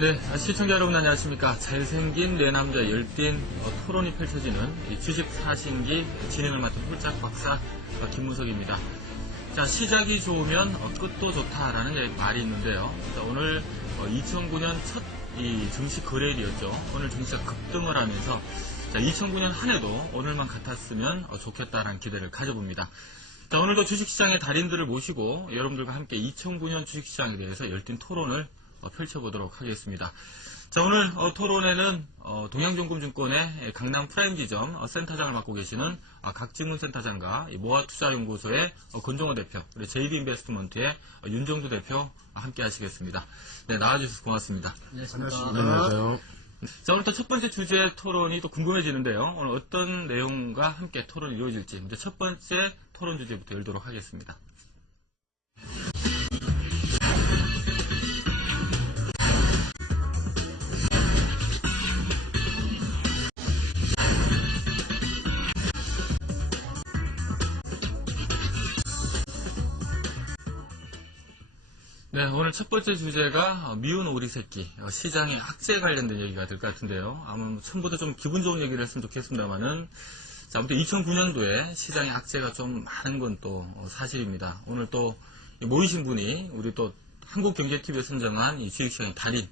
네, 시청자 여러분 안녕하십니까. 잘생긴 네 남자 열띤 토론이 펼쳐지는 주식 사신기 진행을 맡은 홀짝 박사 김무석입니다. 자, 시작이 좋으면 끝도 좋다라는 말이 있는데요. 자, 오늘 2009년 첫 증시 거래일이었죠. 오늘 증시가 급등을 하면서 자, 2009년 한 해도 오늘만 같았으면 좋겠다라는 기대를 가져봅니다. 자, 오늘도 주식시장의 달인들을 모시고 여러분들과 함께 2009년 주식시장에 대해서 열띤 토론을 펼쳐보도록 하겠습니다. 자, 오늘 토론에는 동양종금증권의 강남 프라임지점 센터장을 맡고 계시는 각지문 센터장과 모아투자연구소의 권종호 대표, 그리고 JD인베스트먼트의 윤정두 대표 함께 하시겠습니다. 네, 나와주셔서 고맙습니다. 네, 안녕하세요. 자, 오늘 또 첫 번째 주제 토론이 또 궁금해지는데요. 오늘 어떤 내용과 함께 토론이 이루어질지 이제 첫 번째 토론 주제부터 열도록 하겠습니다. 네, 오늘 첫 번째 주제가 미운 오리 새끼, 시장의 악재 관련된 얘기가 될 것 같은데요. 아마 처음부터 좀 기분 좋은 얘기를 했으면 좋겠습니다만은, 자, 아무튼 2009년도에 시장의 악재가 좀 많은 건 또 사실입니다. 오늘 또 모이신 분이 우리 또 한국경제TV에 선정한 이 주식시장의 달인,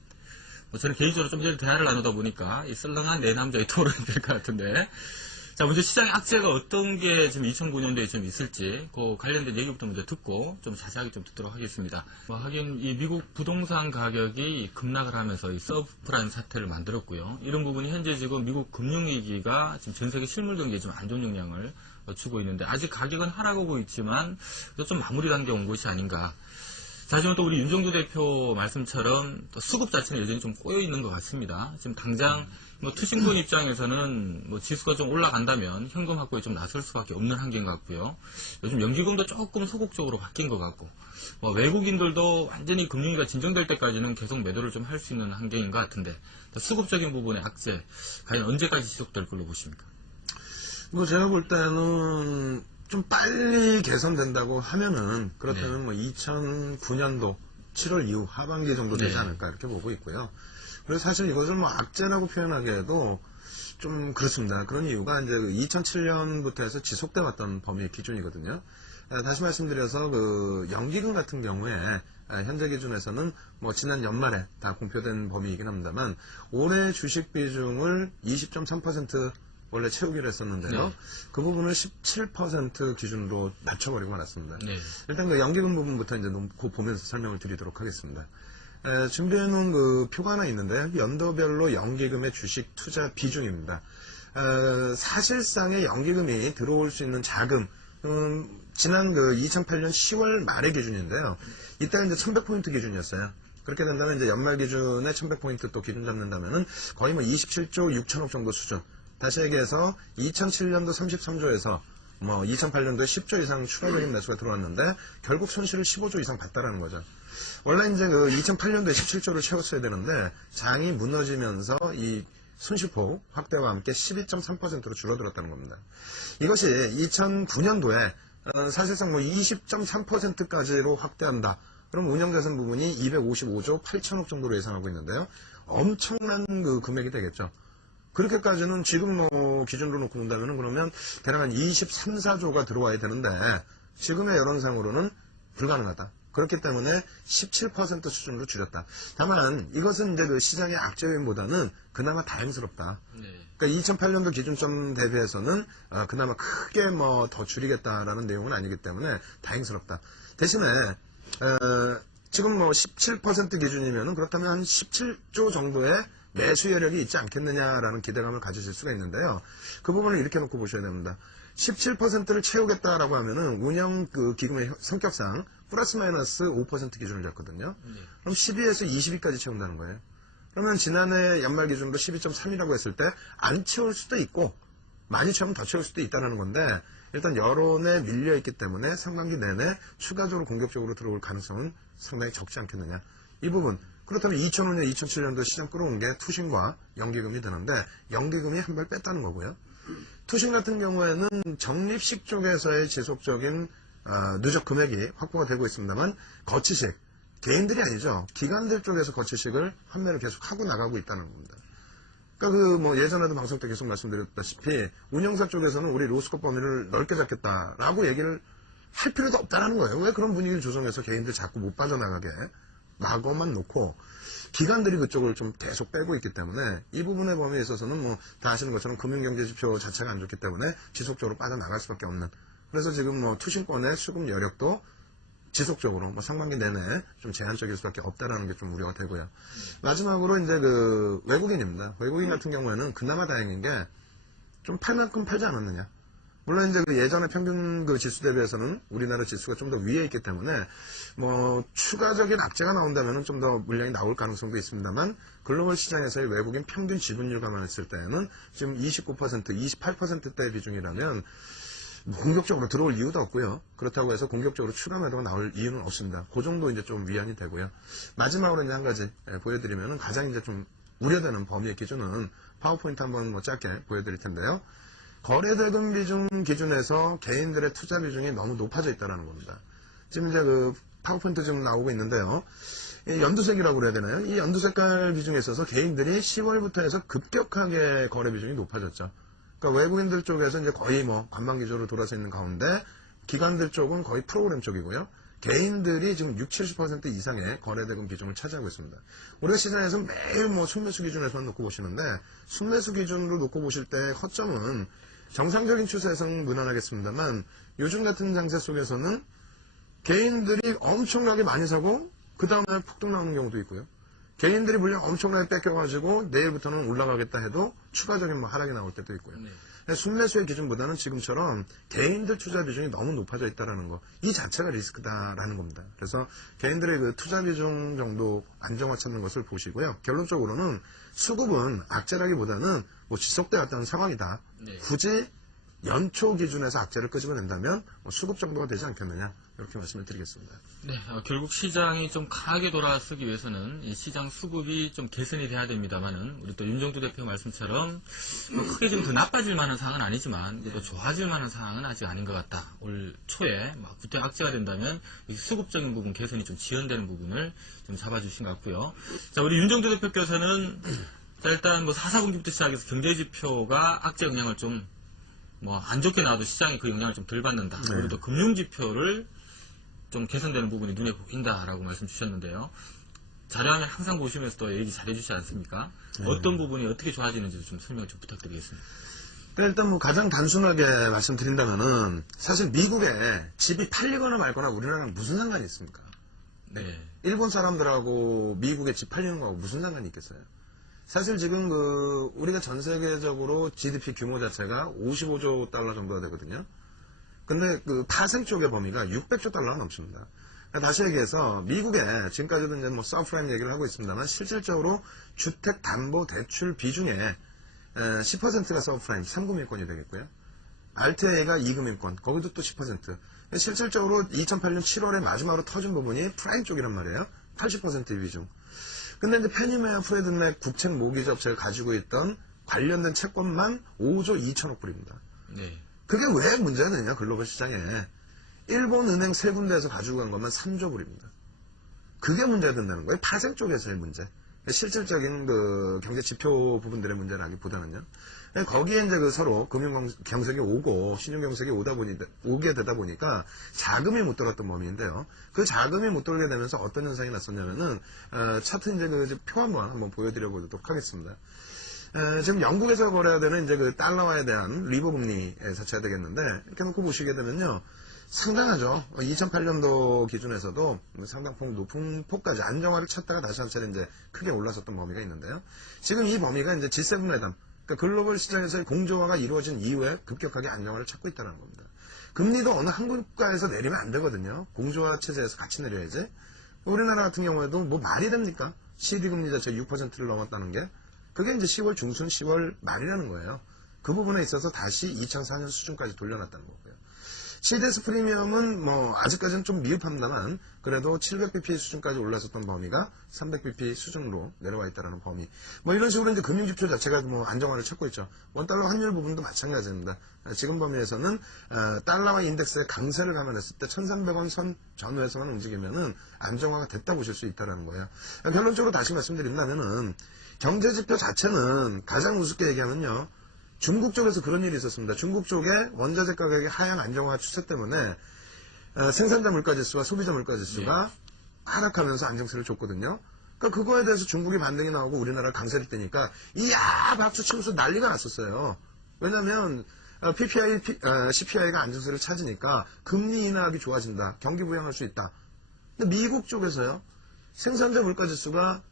저는 개인적으로 좀 전에 대화를 나누다 보니까 이 썰렁한 네 남자의 토론이 될 것 같은데, 자, 먼저 시장의 악재가 어떤 게 지금 2009년도에 좀 있을지, 그 관련된 얘기부터 먼저 듣고 좀 자세하게 좀 듣도록 하겠습니다. 하긴 이 미국 부동산 가격이 급락을 하면서 이 서브프라임 사태를 만들었고요. 이런 부분이 현재 지금 미국 금융위기가 지금 전 세계 실물 경기에 좀 안 좋은 영향을 주고 있는데, 아직 가격은 하락하고 있지만 좀 마무리 단계에 온 것이 아닌가. 사실은 또 우리 윤정두 대표 말씀처럼 또 수급 자체는 여전히 좀 꼬여 있는 것 같습니다. 지금 당장 투신권 입장에서는 지수가 좀 올라간다면 현금 확보에 좀 나설 수밖에 없는 한계인 것 같고요. 요즘 연기금도 조금 소극적으로 바뀐 것 같고, 외국인들도 완전히 금융위기가 진정될 때까지는 계속 매도를 좀 할 수 있는 한계인 것 같은데, 수급적인 부분의 악재 과연 언제까지 지속될 걸로 보십니까? 제가 볼 때는 좀 빨리 개선된다고 하면은 그렇다면 2009년도 7월 이후 하반기 정도 되지 않을까 이렇게 보고 있고요. 그래서 사실 이것을 악재라고 표현하기에도 좀 그렇습니다. 그런 이유가 이제 2007년부터 해서 지속돼 왔던 범위 기준이거든요. 다시 말씀드려서 연기금 같은 경우에 현재 기준에서는 지난 연말에 다 공표된 범위이긴 합니다만, 올해 주식 비중을 20.3% 원래 채우기로 했었는데요. 네. 그 부분을 17% 기준으로 낮춰버리고 말았습니다. 네. 일단 연기금 부분부터 이제 보면서 설명을 드리도록 하겠습니다. 준비해놓은 표가 하나 있는데, 연도별로 연기금의 주식 투자 비중입니다. 사실상의 연기금이 들어올 수 있는 자금, 지난 2008년 10월 말의 기준인데요. 이때 이제 1100포인트 기준이었어요. 그렇게 된다면 이제 연말 기준에 1100포인트 또 기준 잡는다면은 거의 27조 6천억 정도 수준. 다시 얘기해서 2007년도 33조에서 2008년도에 10조 이상 추가적인 매수가 들어왔는데, 결국 손실을 15조 이상 봤다라는 거죠. 원래 이제 2008년도에 17조를 채웠어야 되는데, 장이 무너지면서 이 손실폭 확대와 함께 12.3%로 줄어들었다는 겁니다. 이것이 2009년도에 사실상 20.3%까지로 확대한다. 그럼 운영자산 부분이 255조 8천억 정도로 예상하고 있는데요. 엄청난 금액이 되겠죠. 그렇게까지는 지금 기준으로 놓고 본다면 그러면 대략 한 23, 4조가 들어와야 되는데, 지금의 여론상으로는 불가능하다. 그렇기 때문에 17% 수준으로 줄였다. 다만 이것은 이제 시장의 악재 요인보다는 그나마 다행스럽다. 그러니까 2008년도 기준점 대비해서는 그나마 크게 더 줄이겠다라는 내용은 아니기 때문에 다행스럽다. 대신에 지금 17% 기준이면은 그렇다면 한 17조 정도의 매수 여력이 있지 않겠느냐라는 기대감을 가지실 수가 있는데요. 그 부분을 이렇게 놓고 보셔야 됩니다. 17%를 채우겠다라고 하면은 운영 기금의 성격상 플러스 마이너스 5% 기준을 잡거든요. 그럼 12에서 22까지 채운다는 거예요. 그러면 지난해 연말 기준으로 12.3이라고 했을 때 안 채울 수도 있고, 많이 채우면 더 채울 수도 있다는 건데, 일단 여론에 밀려있기 때문에 상반기 내내 추가적으로 공격적으로 들어올 가능성은 상당히 적지 않겠느냐. 이 부분. 그렇다면 2005년, 2007년도 시장 끌어온 게 투신과 연기금이 되는데, 연기금이 한 발 뺐다는 거고요. 투신 같은 경우에는 적립식 쪽에서의 지속적인 누적 금액이 확보가 되고 있습니다만, 거치식, 개인들이 아니죠. 기관들 쪽에서 거치식을 환매를 계속 하고 나가고 있다는 겁니다. 그러니까 예전에도 방송 때 계속 말씀드렸다시피 운영사 쪽에서는 우리 로스컵 범위를 넓게 잡겠다라고 얘기를 할 필요도 없다는 거예요. 왜 그런 분위기를 조성해서 개인들 자꾸 못 빠져나가게 막어만 놓고 기관들이 그쪽을 좀 계속 빼고 있기 때문에 이 부분의 범위에 있어서는 다 아시는 것처럼 금융경제지표 자체가 안 좋기 때문에 지속적으로 빠져나갈 수밖에 없는. 그래서 지금 투신권의 수급 여력도 지속적으로 상반기 내내 좀 제한적일 수밖에 없다라는 게 좀 우려가 되고요. 마지막으로 이제 외국인입니다. 외국인 같은 경우에는 그나마 다행인 게 좀 팔 만큼 팔지 않았느냐. 물론 이제 예전의 평균 지수 대비해서는 우리나라 지수가 좀 더 위에 있기 때문에 추가적인 악재가 나온다면 좀 더 물량이 나올 가능성도 있습니다만 글로벌 시장에서의 외국인 평균 지분율 감안했을 때는 지금 29%, 28%대 비중이라면 공격적으로 들어올 이유도 없고요. 그렇다고 해서 공격적으로 추가 매도가 나올 이유는 없습니다. 그 정도 이제 좀 위안이 되고요. 마지막으로 이제 한 가지 보여드리면은 가장 이제 좀 우려되는 범위의 기준은 파워포인트 한번 짧게 보여드릴 텐데요. 거래대금 비중 기준에서 개인들의 투자 비중이 너무 높아져 있다는 겁니다. 지금 이제 파워포인트 지금 나오고 있는데요. 연두색이라고 그래야 되나요? 이 연두색깔 비중에 있어서 개인들이 10월부터 해서 급격하게 거래 비중이 높아졌죠. 그러니까 외국인들 쪽에서 이제 거의 관망 기조로 돌아서 있는 가운데 기관들 쪽은 거의 프로그램 쪽이고요. 개인들이 지금 60, 70% 이상의 거래대금 비중을 차지하고 있습니다. 우리가 시장에서 매일 순매수 기준에서만 놓고 보시는데 순매수 기준으로 놓고 보실 때 허점은 정상적인 추세에서는 무난하겠습니다만 요즘 같은 장세 속에서는 개인들이 엄청나게 많이 사고 그 다음에 폭등 나오는 경우도 있고요. 개인들이 물량 엄청나게 뺏겨가지고 내일부터는 올라가겠다 해도 추가적인 하락이 나올 때도 있고요. 네. 순매수의 기준보다는 지금처럼 개인들 투자 비중이 너무 높아져 있다는 거, 이 자체가 리스크다라는 겁니다. 그래서 개인들의 투자 비중 정도 안정화 찾는 것을 보시고요. 결론적으로는 수급은 악재라기보다는 지속되어 왔다는 상황이다. 네. 굳이 연초 기준에서 악재를 끄집어낸다면 수급 정도가 되지 않겠느냐, 이렇게 말씀을 드리겠습니다. 네, 결국 시장이 좀 강하게 돌아서기 위해서는 이 시장 수급이 좀 개선이 돼야 됩니다만은 우리 또 윤정두 대표 말씀처럼 크게 좀 더 나빠질 만한 상황은 아니지만 또 좋아질 만한 상황은 아직 아닌 것 같다. 올 초에 그때 악재가 된다면 수급적인 부분 개선이 좀 지연되는 부분을 좀 잡아주신 것 같고요. 자, 우리 윤정두 대표께서는 자, 일단 4사분기부터 시작해서 경제지표가 악재 영향을 좀 안 좋게 나와도 시장이 그 영향을 좀 덜 받는다. 그리고 또 금융지표를 좀 개선되는 부분이 눈에 보인다라고 말씀 주셨는데요. 자료화면 항상 보시면서 또 얘기 잘해주시지 않습니까? 어떤 부분이 어떻게 좋아지는지 좀 설명을 좀 부탁드리겠습니다. 일단 가장 단순하게 말씀드린다면은 사실 미국에 집이 팔리거나 말거나 우리나라랑 무슨 상관이 있습니까? 네. 일본 사람들하고 미국에 집 팔리는 거하고 무슨 상관이 있겠어요? 사실 지금 우리가 전 세계적으로 GDP 규모 자체가 55조 달러 정도가 되거든요. 근데 파생 쪽의 범위가 600조 달러가 넘습니다. 다시 얘기해서 미국에 지금까지도 이제 서프라임 얘기를 하고 있습니다만 실질적으로 주택담보대출 비중에 10%가 서프라임 3금융권이 되겠고요. RTA가 2금융권 거기도 또 10%. 실질적으로 2008년 7월에 마지막으로 터진 부분이 프라임 쪽이란 말이에요. 80%의 비중. 근데 이제 페니메와 프레드맥 국책 모기지 업체가 가지고 있던 관련된 채권만 5조 2천억 불입니다. 네. 그게 왜 문제가 되냐, 글로벌 시장에. 일본 은행 세 군데에서 가지고 간 것만 3조 불입니다. 그게 문제가 된다는 거예요. 파생 쪽에서의 문제. 실질적인 경제 지표 부분들의 문제라기보다는요. 거기에 이제 서로 금융 경색이 오고 신용 경색이 오게 되다 보니까 자금이 못 들었던 범위인데요. 그 자금이 못 들게 되면서 어떤 현상이 났었냐면은 차트 이제 표 한번 보여드려 보도록 하겠습니다. 지금 영국에서 거래해야 되는 이제 달러화에 대한 리버 금리 자체가 되겠는데 이렇게 놓고 보시게 되면요. 상당하죠. 2008년도 기준에서도 상당폭 높은 폭까지 안정화를 찾다가 다시 한 차례 이제 크게 올라섰던 범위가 있는데요. 지금 이 범위가 이제 G7 회담, 그러니까 글로벌 시장에서의 공조화가 이루어진 이후에 급격하게 안정화를 찾고 있다는 겁니다. 금리도 어느 한 국가에서 내리면 안 되거든요. 공조화 체제에서 같이 내려야지. 우리나라 같은 경우에도 말이 됩니까? CD 금리 자체 6%를 넘었다는 게 그게 이제 10월 중순, 10월 말이라는 거예요. 그 부분에 있어서 다시 2004년 수준까지 돌려놨다는 거고요. CDS 프리미엄은 뭐 아직까지는 좀 미흡합니다만 그래도 700bp 수준까지 올랐었던 범위가 300bp 수준으로 내려와 있다라는 범위. 뭐 이런 식으로 이제 금융지표 자체가 뭐 안정화를 찾고 있죠. 원달러 환율 부분도 마찬가지입니다. 지금 범위에서는 달러와 인덱스의 강세를 감안했을 때 1,300원 선 전후에서만 움직이면은 안정화가 됐다 보실 수 있다라는 거예요. 결론적으로 다시 말씀드린다면은 경제지표 자체는 가장 우습게 얘기하면요. 중국 쪽에서 그런 일이 있었습니다. 중국 쪽에 원자재 가격의 하향 안정화 추세 때문에 생산자 물가지수와 소비자 물가지수가 하락하면서 안정세를 줬거든요. 그러니까 그거에 대해서 중국이 반등이 나오고 우리나라가 강세를 떼니까 이야 박수 치면서 난리가 났었어요. 왜냐하면 PPI, CPI가 안정세를 찾으니까 금리 인하하기 좋아진다. 경기 부양할 수 있다. 근데 미국 쪽에서요. 생산자 물가지수가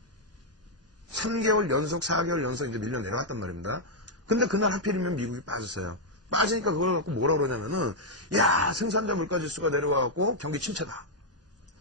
3개월 연속, 4개월 연속 이제 밀려 내려왔단 말입니다. 근데 그날 하필이면 미국이 빠졌어요. 빠지니까 그걸 갖고 뭐라 그러냐면은, 야, 생산자 물가지수가 내려와갖고 경기 침체다.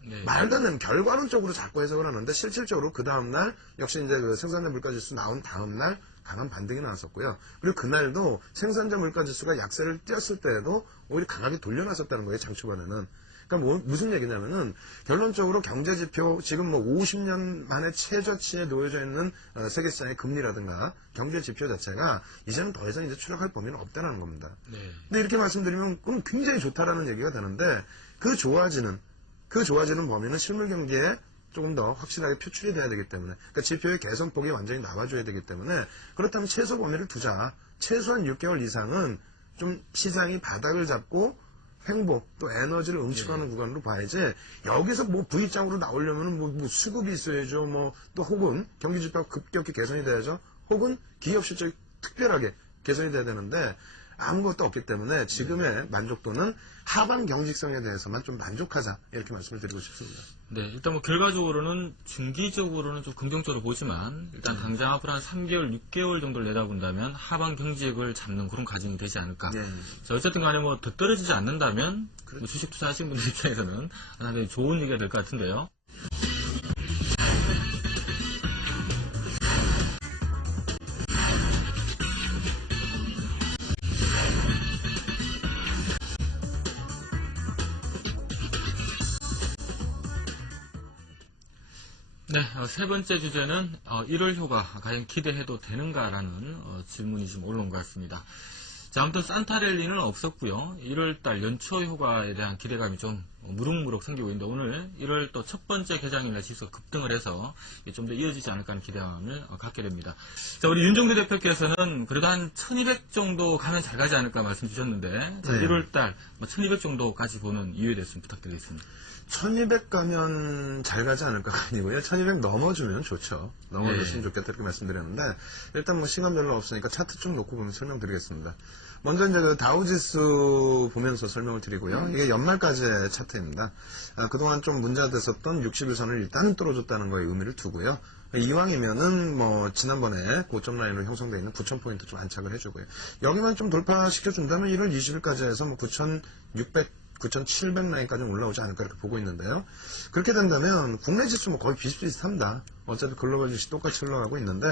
네. 말도 안 되는 결과론적으로 자꾸 해석을 하는데 실질적으로 그 다음날 역시 이제 그 생산자 물가지수 나온 다음날 강한 반등이 나왔었고요. 그리고 그날도 생산자 물가지수가 약세를 띄었을 때에도 오히려 강하게 돌려놨었다는 거예요. 장 초반에는. 그러니까 무슨 얘기냐면은 결론적으로 경제지표 지금 뭐 50년 만에 최저치에 놓여져 있는 세계시장의 금리라든가 경제지표 자체가 이제는 더 이상 이제 추락할 범위는 없다는 겁니다. 네. 근데 이렇게 말씀드리면 그럼 굉장히 좋다라는 얘기가 되는데 그 좋아지는 범위는 실물 경기에 조금 더 확실하게 표출이 돼야 되기 때문에 그러니까 지표의 개선폭이 완전히 나와줘야 되기 때문에 그렇다면 최소 범위를 두자. 최소한 6개월 이상은 좀 시장이 바닥을 잡고 행보 또 에너지를 응축하는 구간으로 봐야지 여기서 뭐 V장으로 나오려면 뭐 수급이 있어야죠. 뭐 또 혹은 경기 지표가 급격히 개선이 돼야죠. 혹은 기업 실적이 특별하게 개선이 돼야 되는데 아무것도 없기 때문에 지금의 만족도는 하반 경직성에 대해서만 좀 만족하자 이렇게 말씀을 드리고 싶습니다. 네, 일단 뭐 결과적으로는 중기적으로는 좀 긍정적으로 보지만 일단 당장 앞으로 한 3개월, 6개월 정도를 내다본다면 하반 경직을 잡는 그런 과정이 되지 않을까. 네. 자, 어쨌든 간에 뭐 더 떨어지지 않는다면 뭐 주식 투자하신 분들 입장에서는 하나의 좋은 얘기가 될 것 같은데요. 네, 세 번째 주제는 1월 효과 과연 기대해도 되는가라는 질문이 좀 올라온 것 같습니다. 자, 아무튼 산타랠리는 없었고요. 1월달 연초 효과에 대한 기대감이 좀 무럭무럭 생기고 있는데 오늘 1월 또 첫 번째 개장일날 지수가 급등을 해서 좀 더 이어지지 않을까 하는 기대감을 갖게 됩니다. 자, 우리 윤종대 대표께서는 그래도 한 1200 정도 가면 잘 가지 않을까 말씀 주셨는데 자, 1월달 1200 정도까지 보는 이유에 대해서 좀 부탁드리겠습니다. 1200 가면 잘 가지 않을까가 아니고요. 1200 넘어주면 좋죠. 넘어줬으면 좋겠다 이렇게 말씀드렸는데 일단 뭐 시간 별로 없으니까 차트 좀 놓고 보면 설명드리겠습니다. 먼저 이제 그 다우지수 보면서 설명을 드리고요. 이게 연말까지의 차트입니다. 그동안 좀 문제가 됐었던 60일선을 일단은 뚫어줬다는 거에 의미를 두고요. 이왕이면은 뭐 지난번에 고점 라인으로 형성되어 있는 9,000포인트 좀 안착을 해주고요. 여기만 좀 돌파시켜준다면 1월 20일까지 해서 뭐 9,600 9,700 라인까지 올라오지 않을까 이렇게 보고 있는데요. 그렇게 된다면 국내 지수 뭐 거의 비슷비슷합니다. 어차피 글로벌 지수 똑같이 흘러가고 있는데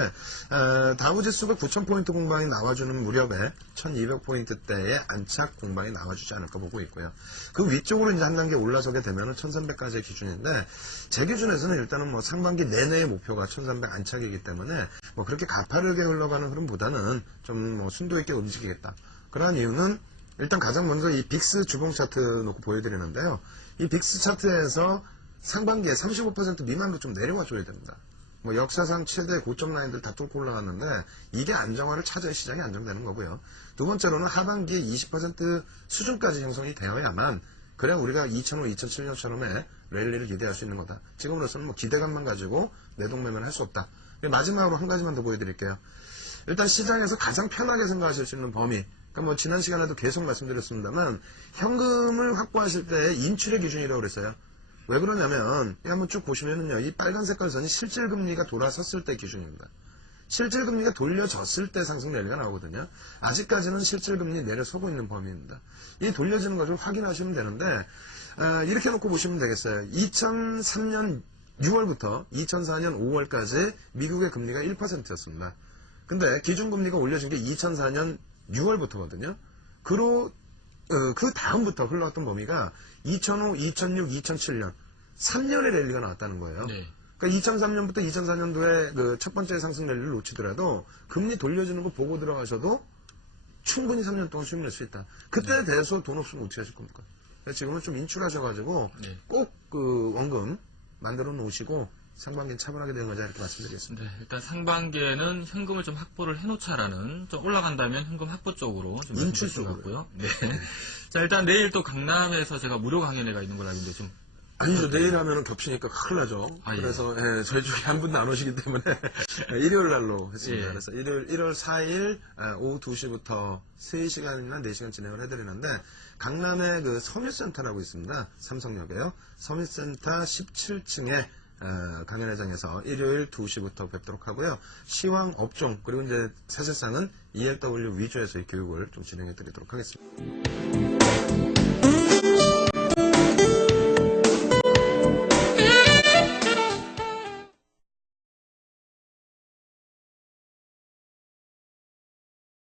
다우 지수가 9,000포인트 공방이 나와주는 무렵에 1,200포인트대의 안착 공방이 나와주지 않을까 보고 있고요. 그 위쪽으로 이제 한 단계 올라서게 되면은 1,300까지의 기준인데 제 기준에서는 일단은 뭐 상반기 내내의 목표가 1,300 안착이기 때문에 뭐 그렇게 가파르게 흘러가는 흐름보다는 좀 뭐 순도 있게 움직이겠다. 그러한 이유는 일단 가장 먼저 이 빅스 주봉 차트 놓고 보여드리는데요. 이 빅스 차트에서 상반기에 35% 미만으로 좀 내려와 줘야 됩니다. 뭐 역사상 최대 고점 라인들 다 뚫고 올라갔는데 이게 안정화를 찾아야 시장이 안정되는 거고요. 두 번째로는 하반기에 20% 수준까지 형성이 되어야만 그래야 우리가 2005, 2007년처럼의 랠리를 기대할 수 있는 거다. 지금으로서는 뭐 기대감만 가지고 내동매매를 할 수 없다. 마지막으로 한 가지만 더 보여드릴게요. 일단 시장에서 가장 편하게 생각하실 수 있는 범위 그러니까 뭐 지난 시간에도 계속 말씀드렸습니다만 현금을 확보하실 때 인출의 기준이라고 그랬어요. 왜 그러냐면 한번 쭉 보시면은요. 이 빨간 색깔 선이 실질금리가 돌아섰을 때 기준입니다. 실질금리가 돌려졌을 때 상승 랠리가 나오거든요. 아직까지는 실질금리 내려서고 있는 범위입니다. 이 돌려지는 것을 확인하시면 되는데 이렇게 놓고 보시면 되겠어요. 2003년 6월부터 2004년 5월까지 미국의 금리가 1%였습니다. 근데 기준금리가 올려진 게 2004년 6월부터거든요. 그로 그 다음부터 흘러왔던 범위가 2005, 2006, 2007년 3년의 랠리가 나왔다는 거예요. 네. 그러니까 2003년부터 2004년도에 그 첫 번째 상승 랠리를 놓치더라도 금리 돌려주는 거 보고 들어가셔도 충분히 3년 동안 수익 낼 수 있다. 그때에 대해서 돈 없으면 어떻게 하실 겁니까? 지금은 좀 인출하셔가지고 네. 꼭 그 원금 만들어 놓으시고 상반기엔 차분하게 대응하자 이렇게 말씀드리겠습니다. 네, 일단 상반기에는 현금을 좀 확보를 해놓자라는, 좀 올라간다면 현금 확보 쪽으로 좀 인출 말씀드린 것 쪽으로요. 같고요. 네. 자, 일단 내일 또 강남에서 제가 무료 강연회가 있는 걸로 알고 있는데 좀. 아니죠. 내일 하면은 겹치니까 큰일 나죠. 아, 예. 그래서 저희 쪽에 한 분도 안 오시기 때문에 일요일 날로 했습니다. 예. 그래서 일요일 1월 4일 오후 2시부터 3시간이나 4시간 진행을 해드리는데 강남에 그 서밀센터라고 있습니다. 삼성역에요. 서밀센터 17층에 강연회장에서 일요일 2시부터 뵙도록 하고요. 시황 업종 그리고 이제 사실상은 ELW 위주에서의 교육을 좀 진행해 드리도록 하겠습니다.